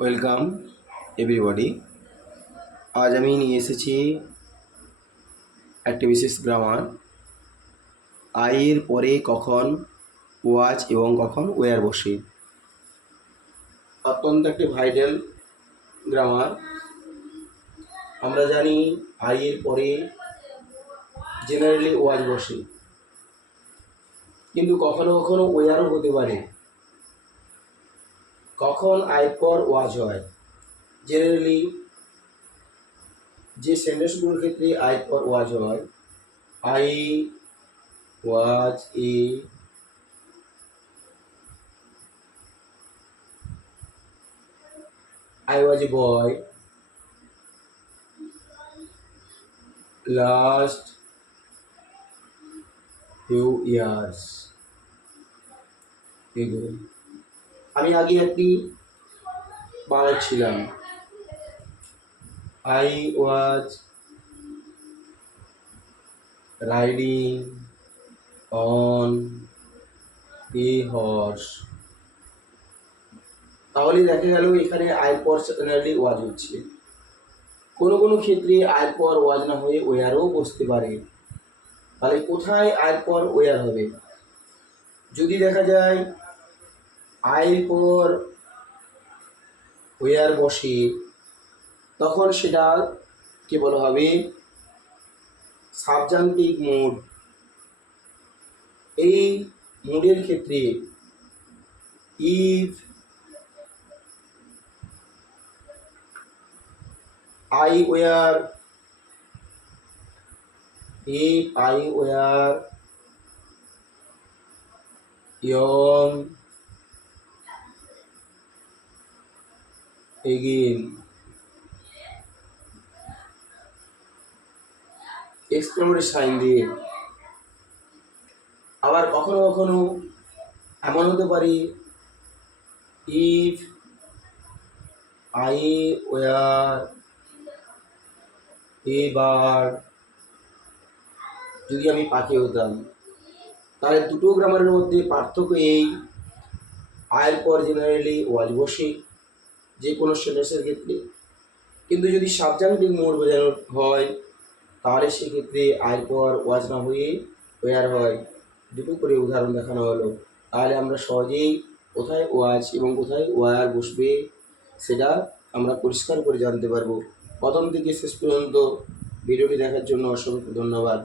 Welcome everybody. আজ আমি নিয়ে এসেছি একটা বিশেষ গ্রামার। আয়ের পরে কখন ওয়াজ এবং কখন ওয়ার বসে। অত্যন্ত একটি ভাইটাল গ্রামার। আমরা জানি আয়ের পরে জেনারেলি ওয়াজ বসে, কিন্তু কখনো কখনো ওয়ারও হতে পারে। কখন আয়ের পর ওয়াজ হয়? জেনারেলি যে সেন্টেন্সগুলোর ক্ষেত্রে আয়ের পর ওয়াজ হয়, I was A I was a boy last few years ago. আমি আগে একটি বালক ছিলাম। I was riding on a horse. তাহলে দেখা গেল এখানে আয়ের পর জেনারেলি ওয়াজ হচ্ছে। কোনো কোনো ক্ষেত্রে আয়ের পর ওয়াজ না হয়ে ওয়ারও বসতে পারে। তাহলে কোথায় আয়ের পর ওয়ার হবে? যদি দেখা যায় আয়ের পর ওয়ার বসে, তখন সেটা কে বলা হবে? Subjunctive mood. এই মুডের ক্ষেত্রে if I were young again, exclamatory sign দিয়ে। আবার কখনো কখনো এমন হতে পারে if I were a bird, যদি আমি পাখি হতাম। তাহলে দুটো গ্রামারের মধ্যে পার্থক্য এই, আয়ের পর জেনারেলি ওয়াজ বসে যে কোনো সেন্টেন্সের ক্ষেত্রে, কিন্তু যদি সাবজান্টিভ মোড বোঝানো হয় তাহলে সেক্ষেত্রে আয়ের পর ওয়াজ না হয়ে ওয়ার হয়। দুটো করে উদাহরণ দেখানো হলো। তাহলে আমরা সহজেই কোথায় ওয়াজ এবং কোথায় ওয়ার বসবে সেটা আমরা পরিষ্কার করে জানতে পারবো। প্রথম থেকে শেষ পর্যন্ত ভিডিওটি দেখার জন্য অসংখ্য ধন্যবাদ।